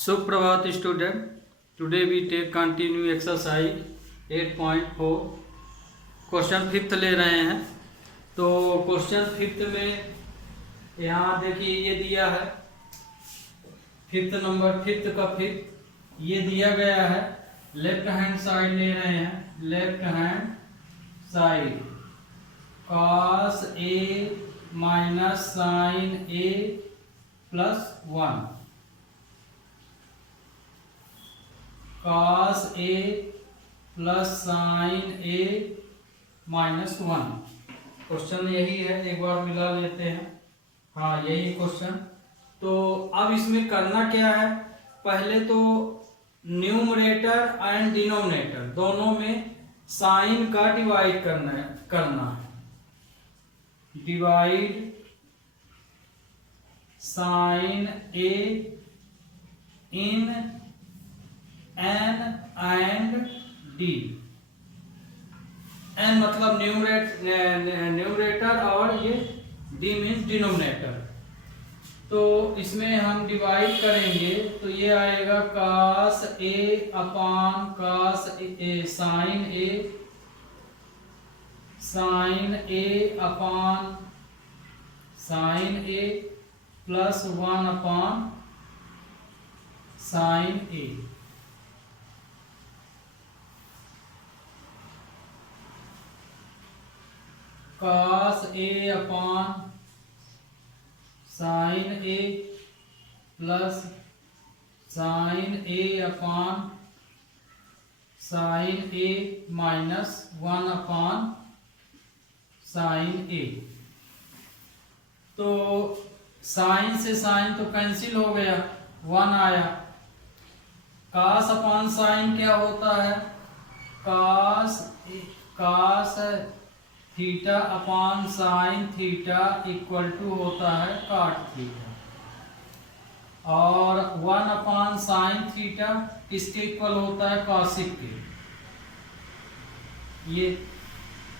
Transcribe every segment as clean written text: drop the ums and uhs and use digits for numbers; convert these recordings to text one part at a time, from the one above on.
सुप्रभात student, today we take continue exercise 8.4 question fifth ले रहे हैं। तो क्वेश्चन फिफ्थ में यहाँ देखिए ये दिया है फिफ्थ नंबर, फिफ्थ का फिफ्थ ये दिया गया है। लेफ्ट हैंड साइड ले रहे हैं, left hand side cos a minus sine a plus 1, cos a plus sine a minus 1। Question यही है, एक बार मिला लेते हैं। हाँ यही क्वेश्चन। तो अब इसमें करना क्या है, पहले तो न्यूमरेटर एंड डिनोमिनेटर दोनों में साइन का डिवाइड करना है। Divide sine a in n and d। n मतलब न्यूमरेटर और ये d मीन्स डिनोमिनेटर। तो इसमें हम डिवाइड करेंगे तो ये आएगा cos a upon cos a sine a upon sine a plus 1 upon sine a। cos a upon sine a plus sine a upon sine a minus 1 upon sine a। तो sine से sine तो cancel हो गया, 1 आया। cos अपान sign क्या होता है, cos theta upon sine theta equal to होता है काट थीटा, और 1 अपान साइन थीटा किसके इक्वल होता है, कॉसिक के। ये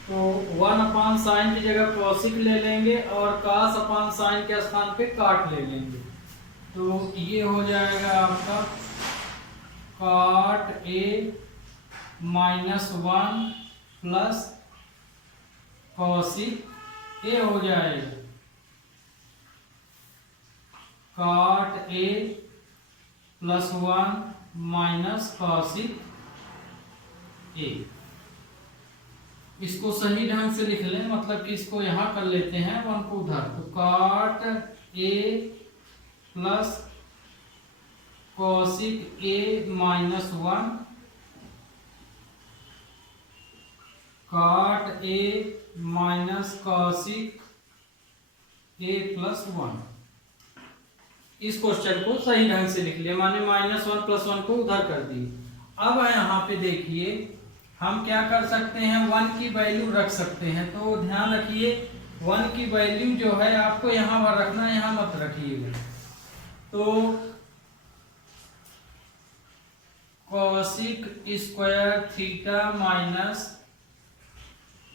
तो 1 अपान साइन की जगह कॉसिक ले लेंगे और cos अपान साइन के स्थान पे काट ले लेंगे। तो ये हो जाएगा आपका काट a minus 1 plus cosec a हो जाएगा काट a plus 1 minus cosec a। इसको सही ढंग से लिख लें, मतलब कि इसको यहां कर लेते हैं 1 को उधर। तो cot a plus cosec a minus 1 काट a minus cosec a plus 1। इस क्वेश्चन को सही ढंग से लिख लिया, माने माइनस 1 प्लस 1 को उधर कर दिए। अब यहाँ पे देखिए हम क्या कर सकते हैं, 1 की वैल्यू रख सकते हैं। तो ध्यान रखिए 1 की वैल्यू जो है आपको यहाँ पर रखना है, यहाँ मत रखिएगा। तो cosec square theta minus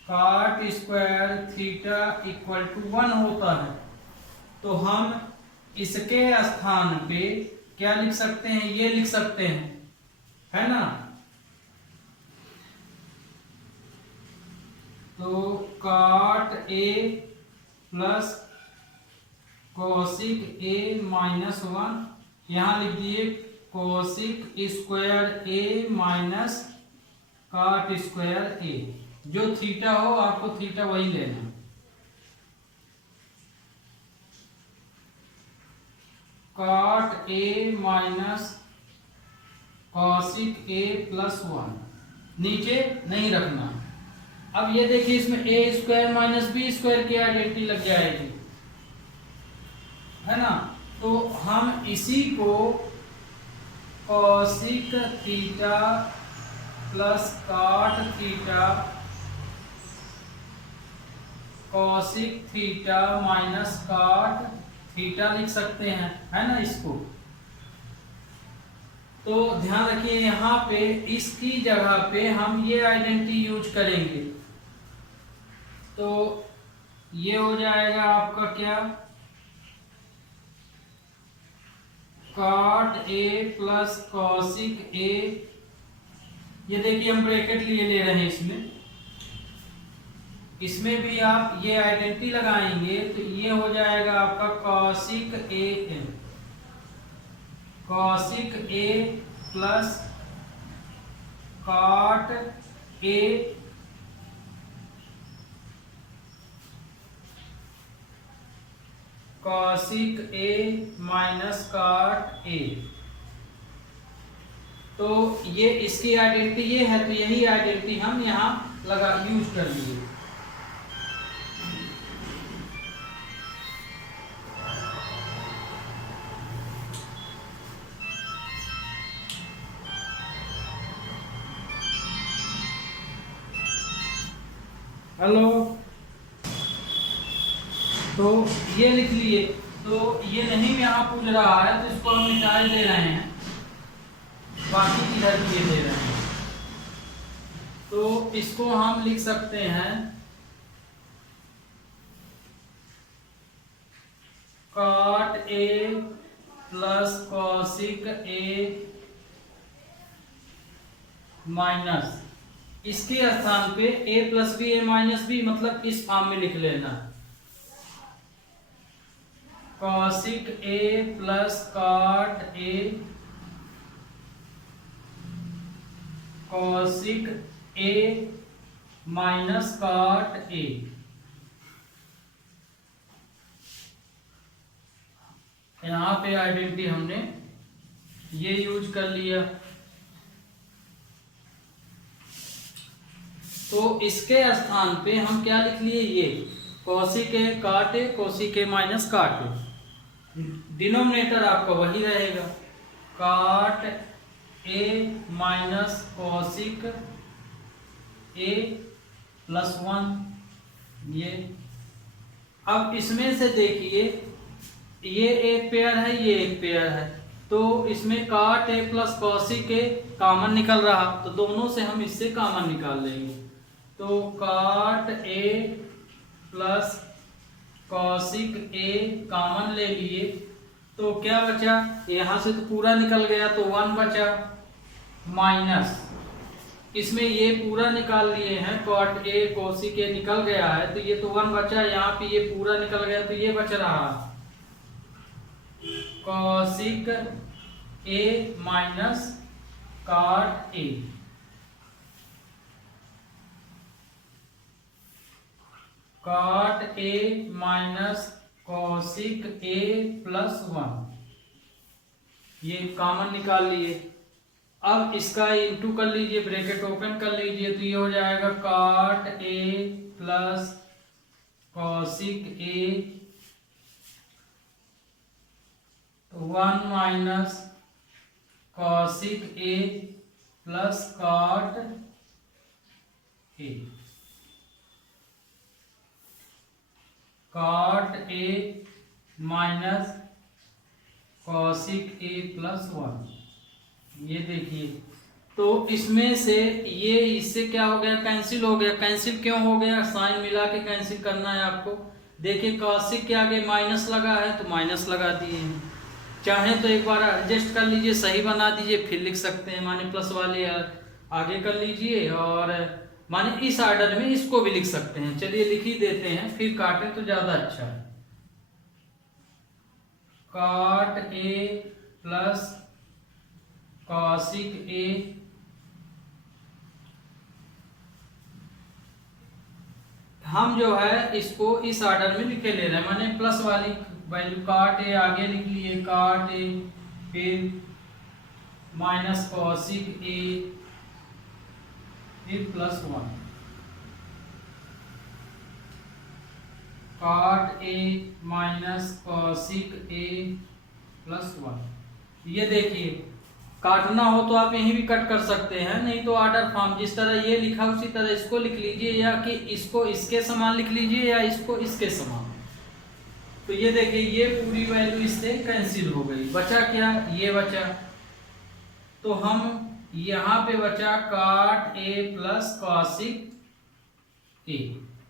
cot square theta equal to 1 होता है। तो हम इसके स्थान पे क्या लिख सकते हैं, ये लिख सकते हैं, है ना। तो cot a plus cosec a minus 1 यहां लिख दिए cosec square a minus cot square a। जो थीटा हो आपको थीटा वही लेना। Cot a minus cosec a plus 1 नीचे नहीं रखना। अब ये देखिए इसमें a square minus B square की आइडेंटिटी लग जाएगी, है ना। तो हम इसी को cosec theta plus cot theta cosec theta minus cot theta लिख सकते हैं, है ना इसको। तो ध्यान रखिए यहाँ पे इसकी जगह पे हम ये आइडेंटिटी यूज करेंगे। तो ये हो जाएगा आपका क्या, कॉट ए प्लस कॉसिक ए, ये देखिए हम ब्रैकेट लिए ले रहे हैं इसमें भी आप ये आइडेंटिटी लगाएंगे तो ये हो जाएगा आपका cosec A N, cosec A plus cot A cosec A minus cot A. तो ये इसकी आइडेंटिटी ये है, तो यही आइडेंटिटी हम यहाँ लगा यूज कर लिए। हेलो, तो ये लिख लिए। तो ये नहीं यहाँ पूछ रहा है तो इसको हम मिटा दे रहे हैं, बाकी इधर ये दे रहे हैं। तो इसको हम लिख सकते हैं cot A plus cosec A minus, इसके स्थान पे a plus B A minus B, मतलब इस फॉर्म में लिख लेना, cosec A plus cot A cosec A minus cot A. यहां पे आइडेंटिटी हमने ये यूज कर लिया। तो इसके स्थान पे हम क्या लिख लिए, ये cosec A cot A, cosec A minus cot A. Denominator आपका वही रहेगा, cot A minus cosec A plus 1। ये अब इसमें से देखिए, ये एक पेयर है, ये एक पेयर है, तो इसमें cot A plus cosec A common निकल रहा, तो दोनों से हम इससे कॉमन निकाल लेंगे। तो cot A plus cosec A common ले लिए, तो क्या बचा, यहां से तो पूरा निकल गया तो 1 बचा, माइनस इसमें ये पूरा निकाल लिए हैं, कॉट ए कॉसिक ए निकल गया है तो ये तो 1 बचा, यहाँ पे ये पूरा निकल गया तो ये बच रहा cosec A minus cot A. Cot A minus cosec A plus 1, ये कॉमन निकाल लिए। अब इसका इंटू कर लीजिए, ब्रैकेट ओपन कर लीजिए, तो ये हो जाएगा cot A plus cosec A 1 minus cosec A plus cot A. Cot A minus cosec A plus 1, ये देखिए। तो इसमें से ये इससे क्या हो गया, कैंसिल हो गया। कैंसिल क्यों हो गया, साइन मिला के कैंसिल करना है आपको। देखिए कॉसिक के आगे माइनस लगा है तो माइनस लगा दिए हैं, चाहे तो एक बार एडजस्ट कर लीजिए, सही बना दीजिए, फिर लिख सकते हैं, माने प्लस वाले आगे कर लीजिए, और माने इस ऑर्डर में इसको भी लिख सकते हैं। चलिए लिख ही देते हैं, फिर काटें तो ज्यादा अच्छा है। कॉट ए प्लस कॉसिक ए हम जो है इसको इस ऑर्डर में लिखे ले रहे हैं, माने प्लस वाली वैल्यू कॉट ए आगे लिख लिए, कॉट ए फिर माइनस कॉसिक ए फिर plus 1, cot A minus cosec A plus 1। ये देखिए काटना हो तो आप यहीं भी कट कर सकते हैं, नहीं तो ऑर्डर फॉर्म जिस तरह ये लिखा उसी तरह इसको लिख लीजिए, या कि इसको इसके समान लिख लीजिए या इसको इसके समान। तो ये देखिए ये पूरी वैल्यू इससे कैंसिल हो गई, बचा क्या, ये बचा। तो हम यहाँ पे बचा cot A plus cosec A,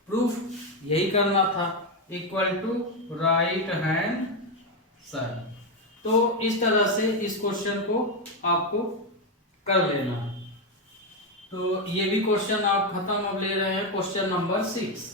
proof यही करना था, equal to right hand side. तो इस तरह से इस क्वेश्चन को आपको कर लेना है। तो ये भी क्वेश्चन आप खत्म अब ले रहे हैं क्वेश्चन नंबर 6।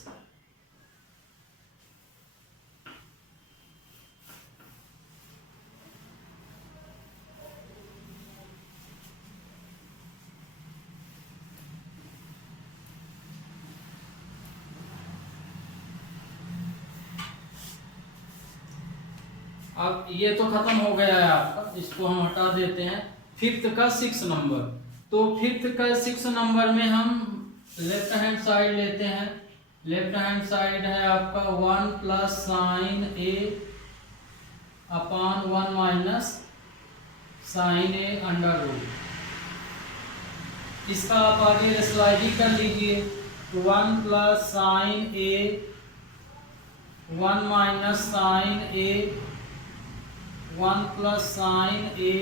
अब ये तो खत्म हो गया है आपका, इसको हम हटा देते हैं। फिफ्थ का 6 नंबर, तो फिफ्थ का 6 नंबर में हम लेफ्ट हैंड साइड लेते हैं। लेफ्ट हैंड साइड है आपका 1 plus sine A upon 1 minus sign A under root. इसका आप आगे स्लाइडिंग कर लीजिए। 1 प्लस साइन ए 1 माइनस साइन ए 1 प्लस साइन ए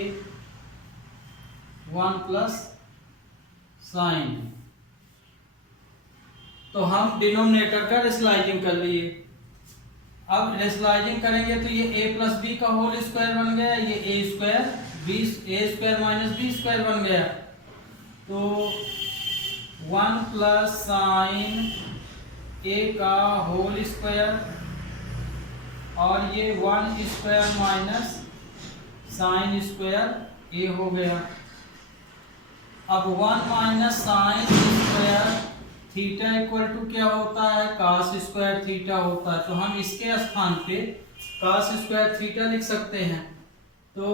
1 प्लस साइन। तो हम डिनोमिनेटर का रेशनलाइजिंग कर लिए। अब रेशनलाइजिंग करेंगे तो ये a प्लस बी का होल स्क्वायर बन गया, ये a square B a square minus B square बन गया। तो 1 प्लस साइन a का होल स्क्वायर और ये 1 square minus sine square A हो गया। अब 1 minus sine square theta equal to क्या होता है, कास स्क्वायर थीटा होता है। तो हम इसके स्थान पे कास स्क्वायर थीटा लिख सकते हैं। तो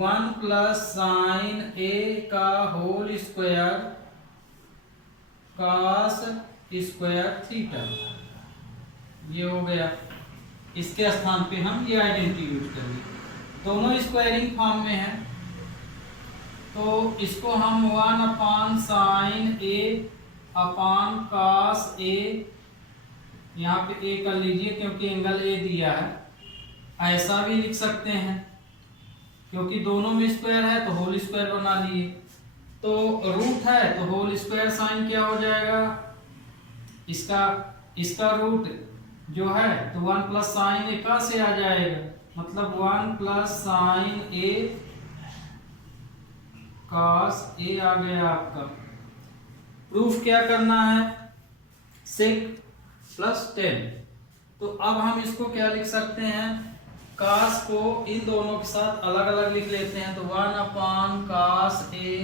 1 प्लस साइन ए का whole square cos square theta, ये हो गया। इसके स्थान पे हम ये आइडेंटिटी यूज करेंगे। दोनों स्क्वायरिंग फॉर्म में है, तो इसको हम 1 अपान साइन ए अपान कास ए, यहाँ पे ए कर लीजिए क्योंकि एंगल ए दिया है। ऐसा भी लिख सकते हैं क्योंकि दोनों में स्क्वायर है तो होल स्क्वायर बना लिए। तो रूट है तो होल स्क्वायर साइन क्या हो जाएगा, इसका रूट जो है तो 1 प्लस साइन ए का से आ जाएगा, मतलब 1 प्लस साइन ए कॉस ए आ गया आपका। प्रूफ क्या करना है, sec प्लस 10। तो अब हम इसको क्या लिख सकते हैं, कास को इन दोनों के साथ अलग अलग लिख लेते हैं। तो 1 अपान कास ए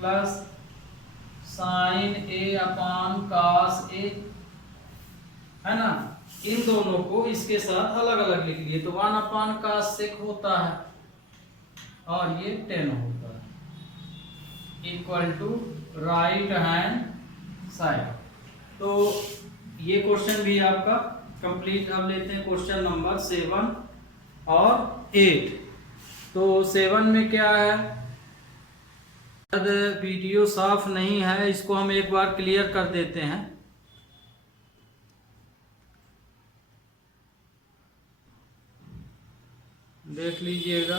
प्लस साइन ए अपान कास ए, है ना। इन दोनों को इसके साथ अलग अलग लिख लिए। तो 1 अपान कास सेक होता है और ये 10 होता है, equal to right hand side. तो ये क्वेश्चन भी आपका कंप्लीट। अब लेते हैं क्वेश्चन नंबर 7 और 8। तो 7 में क्या है, वीडियो साफ नहीं है, इसको हम एक बार क्लियर कर देते हैं। देख लीजिएगा।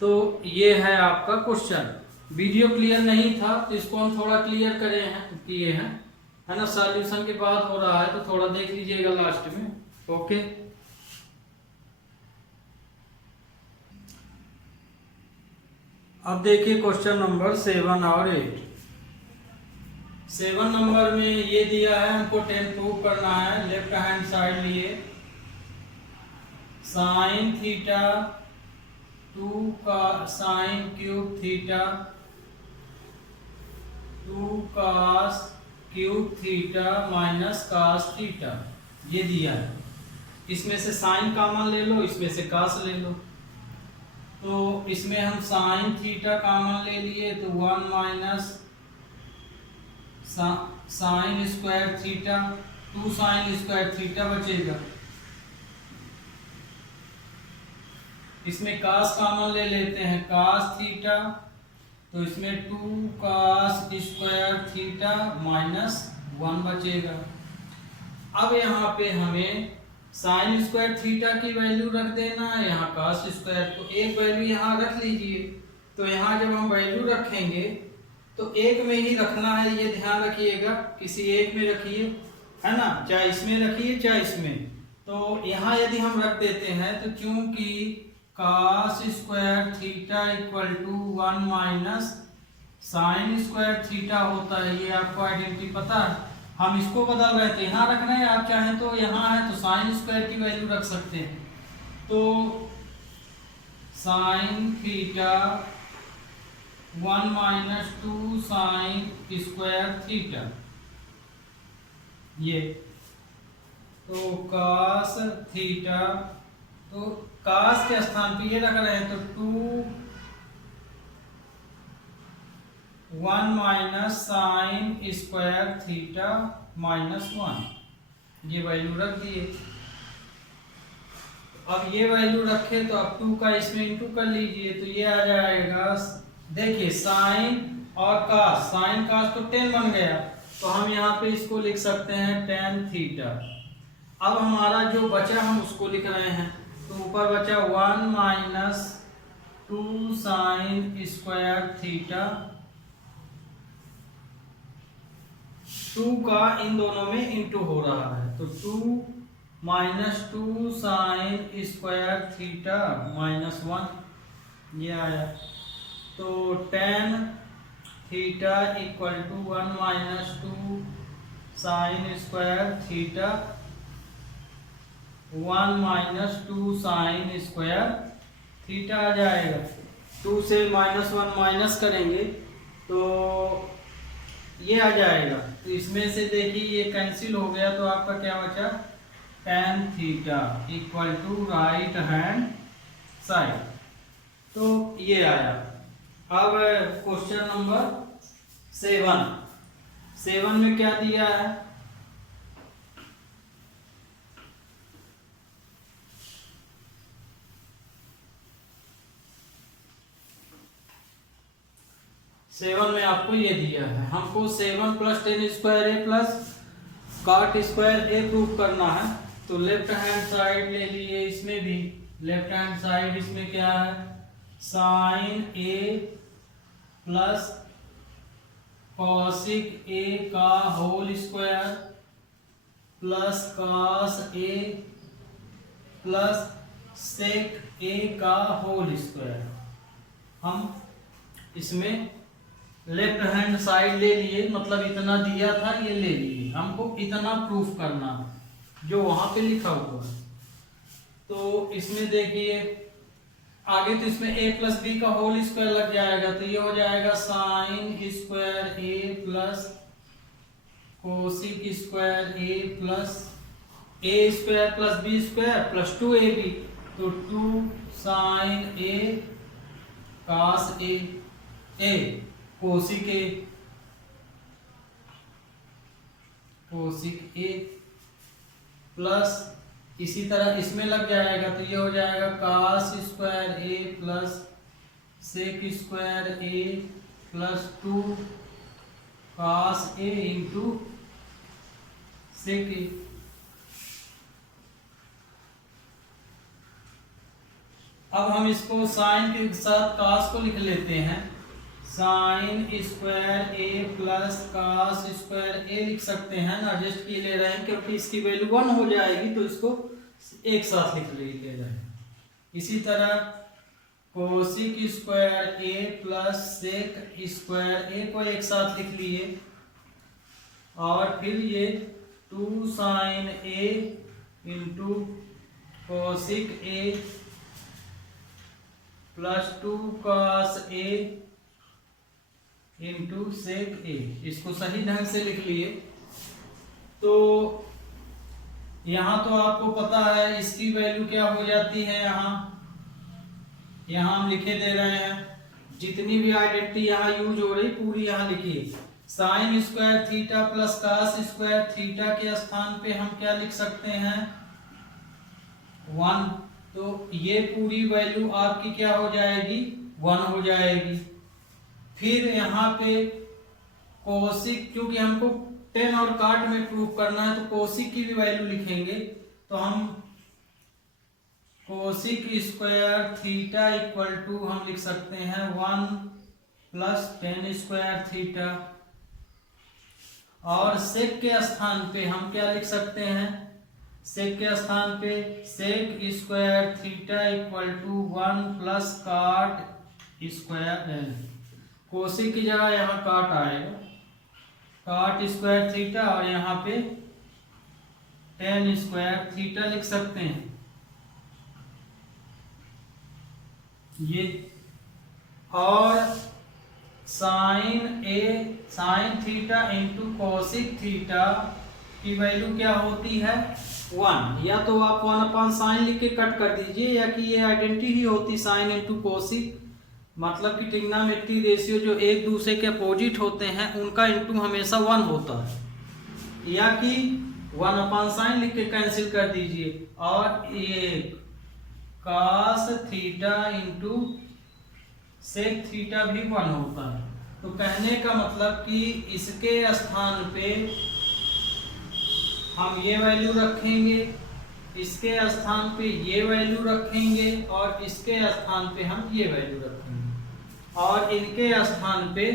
तो ये है आपका क्वेश्चन। वीडियो क्लियर नहीं था तो इसको हम थोड़ा क्लियर किए हैं, है ना। सॉल्यूशन के बाद हो रहा है तो थोड़ा देख लीजिएगा लास्ट में। ओके, अब देखिए क्वेश्चन नंबर 7 और 8। 7 नंबर में ये दिया है हमको 10 प्रूव करना है। लेफ्ट हैंड साइड लिए साइन थीटा 2 का sine cube theta 2 cos cube theta minus cos theta, ये दिया है। इसमें से साइन कॉमन ले लो, इसमें से कास ले लो। तो इसमें हम साइन थीटा कॉमन ले लिए तो 1 minus sine square theta 2 sine square theta बचेगा। इसमें कास कॉमन ले लेते हैं, कास थीटा, तो इसमें 2 कास स्क्वायर थीटा माइनस 1 बचेगा। अब यहाँ पे हमें साइन स्क्वायर थीटा की वैल्यू रख देना है, यहाँ कॉस स्क्वायर, तो एक वैल्यू यहाँ रख लीजिए। तो यहाँ जब हम वैल्यू रखेंगे तो एक में ही रखना है, ये ध्यान रखिएगा, किसी एक में रखिए, है ना, चाहे इसमें रखिए चाहे इसमें। तो यहाँ यदि हम रख देते हैं तो चूंकि cos square theta equal to 1 minus sine square theta होता है, ये आपको आइडेंटिटी पता है, हम इसको बदल रहे थे, यहाँ रखना है, आप चाहें तो यहाँ है तो साइन स्क्वायर की वैल्यू रख सकते हैं। तो sine theta 1 minus 2 sine square theta, ये तो कॉस थीटा, तो कॉस के स्थान पे ये रख रहे हैं तो 1 माइनस साइन स्क्वायर थीटा -1, ये वैल्यू रख दिए। अब ये वैल्यू रखे तो अब 2 का इसमें इंटू कर लीजिए, तो ये आ जाएगा, देखिए साइन और कास, साइन कास तो 10 बन गया, तो हम यहाँ पे इसको लिख सकते हैं tan थीटा। अब हमारा जो बचा हम उसको लिख रहे हैं, तो ऊपर बचा 1 माइनस 2 साइन स्क्वायर थीटा, 2 का इन दोनों में इंटू हो रहा है, तो 2 माइनस 2 साइन स्क्वायर थीटा -1, ये आया। तो tan theta equal to 1 minus 2 sine square theta 1 minus 2 sine square theta आ जाएगा। 2 से -1 माइनस करेंगे तो ये आ जाएगा, तो इसमें से देखिए ये कैंसिल हो गया, तो आपका क्या बचा, tan theta equal to right hand side, तो ये आया। अब क्वेश्चन नंबर 7 में क्या दिया है, सेवन में आपको ये दिया है, हमको 7 + 10 square A plus cot square A proof करना है। तो लेफ्ट हैंड साइड ले लिए, इसमें भी लेफ्ट हैंड साइड, इसमें क्या है, साइन ए प्लस कॉसिक ए का whole square plus cos A plus सेक ए का होल स्क्वायर। हम इसमें लेफ्ट हैंड साइड ले लिए, मतलब इतना दिया था ये ले लिए, हमको इतना प्रूफ करना जो वहां पे लिखा हुआ है। तो इसमें देखिए आगे, तो इसमें a प्लस बी का होल स्क्वायर लग जाएगा, तो ये हो जाएगा sine square A plus cosec square A plus a square plus B square plus 2ab, तो 2 sine A cos A cosec A plus इसी तरह इसमें लग जाएगा, तो ये हो जाएगा cos square A plus sec square A plus 2 cos A into sec A. अब हम इसको साइन के साथ कॉस को लिख लेते हैं, sign square A plus cos square ए लिख सकते हैं ना, एडजस्ट किए ले रहे हैं क्योंकि इसकी वैल्यू 1 हो जाएगी, तो इसको एक साथ लिख ले रहे हैं। इसी तरह cosec square A plus sec square ए को एक साथ लिख लिए, और फिर ये 2 sine A into cosec A plus 2 cos A into sec ए, इसको सही ढंग से लिख लिए। तो यहां तो आपको पता है इसकी वैल्यू क्या हो जाती है, यहां हम लिखे दे रहे हैं, जितनी भी आइडेंटिटी यहाँ यूज हो रही पूरी यहाँ लिखिए। Sign square theta plus cos square theta के स्थान पे हम क्या लिख सकते हैं, 1, तो ये पूरी वैल्यू आपकी क्या हो जाएगी, 1 हो जाएगी। फिर यहाँ पे कोसिक, क्योंकि हमको 10 और काट में प्रूफ करना है, तो कोसिक की भी वैल्यू लिखेंगे, तो हम cosec square theta equal to हम लिख सकते हैं 1 प्लस टेन स्क्वायर थीटा, और सेक के स्थान पे हम क्या लिख सकते हैं, सेक के स्थान पे sec square theta equal to 1 plus cot square L. Cosec की जगह यहाँ काट आएगा, काट स्क्वायर थीटा, और यहाँ पे टेन स्क्वायर थीटा लिख सकते हैं ये। और sine theta into cosec theta की वैल्यू क्या होती है 1, या तो आप 1/sin लिख के कट कर दीजिए, या कि ये आइडेंटिटी ही होती साइन इंटू कोसिक, मतलब कि ट्रिग्नोमेट्री रेशियो जो एक दूसरे के अपोजिट होते हैं उनका इंटू हमेशा 1 होता है, या कि 1/sin लिख के कैंसिल कर दीजिए, और ये cos theta into sec theta भी 1 होता है। तो कहने का मतलब कि इसके स्थान पे हम ये वैल्यू रखेंगे, इसके स्थान पे ये वैल्यू रखेंगे, और इसके स्थान पे हम ये वैल्यू रखेंगे, और इनके स्थान पे,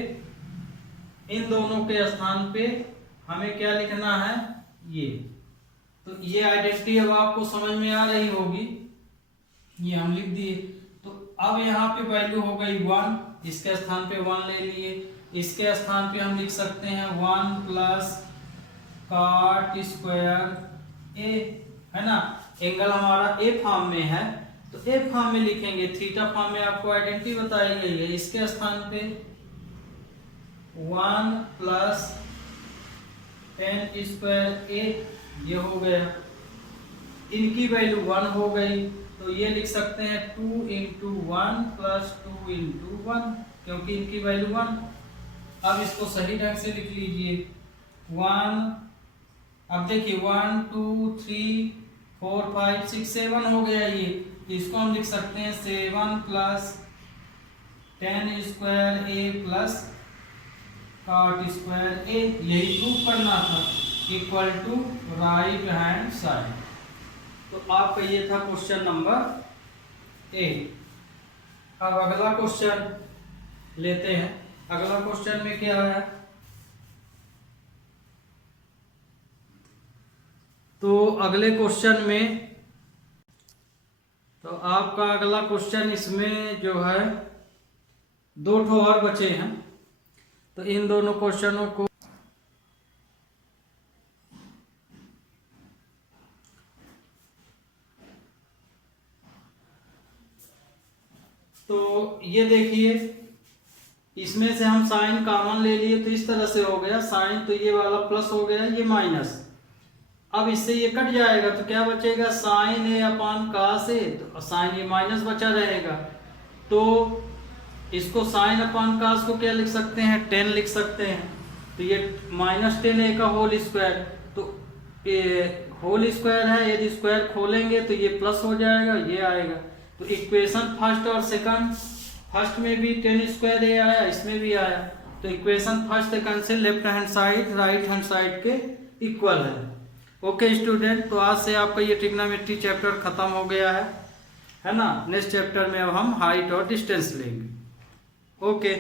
इन दोनों के स्थान पे हमें क्या लिखना है ये। तो ये आइडेंटिटी अब आपको समझ में आ रही होगी, ये हम लिख दिए। तो अब यहाँ पे वैल्यू हो गई 1, इसके स्थान पे 1 ले लिए, इसके स्थान पे हम लिख सकते हैं 1 प्लस काट स्क्वायर ए, है ना। एंगल हमारा ए फॉर्म में है तो ए फॉर्म में लिखेंगे, थीटा फॉर्म में आपको आइडेंटिटी बताई गई है। इसके स्थान पे 1 प्लस टेन स्क्वायर ए, ये हो गया, इनकी वैल्यू 1 हो गई, तो ये लिख सकते हैं 2 इंटू 1 प्लस 2 इंटू 1, क्योंकि इनकी वैल्यू 1। अब इसको सही ढंग से लिख लीजिए 1, अब देखिए 1 2 3 4 5 6 7 हो गया ये, इसको हम लिख सकते हैं 7 plus tan square A plus cot square A, यही प्रूफ करना था, equal to right hand side. तो आपका ये था क्वेश्चन नंबर 8। अब अगला क्वेश्चन लेते हैं। अगला क्वेश्चन में क्या है, तो अगले क्वेश्चन में, तो आपका अगला क्वेश्चन इसमें जो है 2 ठो और बचे हैं, तो इन दोनों क्वेश्चनों को तो ये देखिए, इसमें से हम साइन कॉमन ले लिए तो इस तरह से हो गया साइन, तो ये वाला प्लस हो गया, ये माइनस। अब इससे ये कट जाएगा तो क्या बचेगा, साइन ए अपॉन कास ए, तो साइन ये माइनस बचा रहेगा। तो इसको साइन अपॉन कास को क्या लिख सकते हैं, 10 लिख सकते हैं, तो ये -10a का होल स्क्वायर, तो ये होल स्क्वायर है, यदि स्क्वायर खोलेंगे तो ये प्लस हो जाएगा, ये आएगा। तो इक्वेशन फर्स्ट और सेकंड, फर्स्ट में भी 10 स्क्वायर ए आया, इसमें भी आया, तो इक्वेशन फर्स्ट सेकंड से left hand side right hand side के इक्वल है। ओके स्टूडेंट, तो आज से आपका ये ट्रिग्नोमेट्री चैप्टर खत्म हो गया है ना। नेक्स्ट चैप्टर में अब हम हाइट और डिस्टेंस लेंगे। ओके।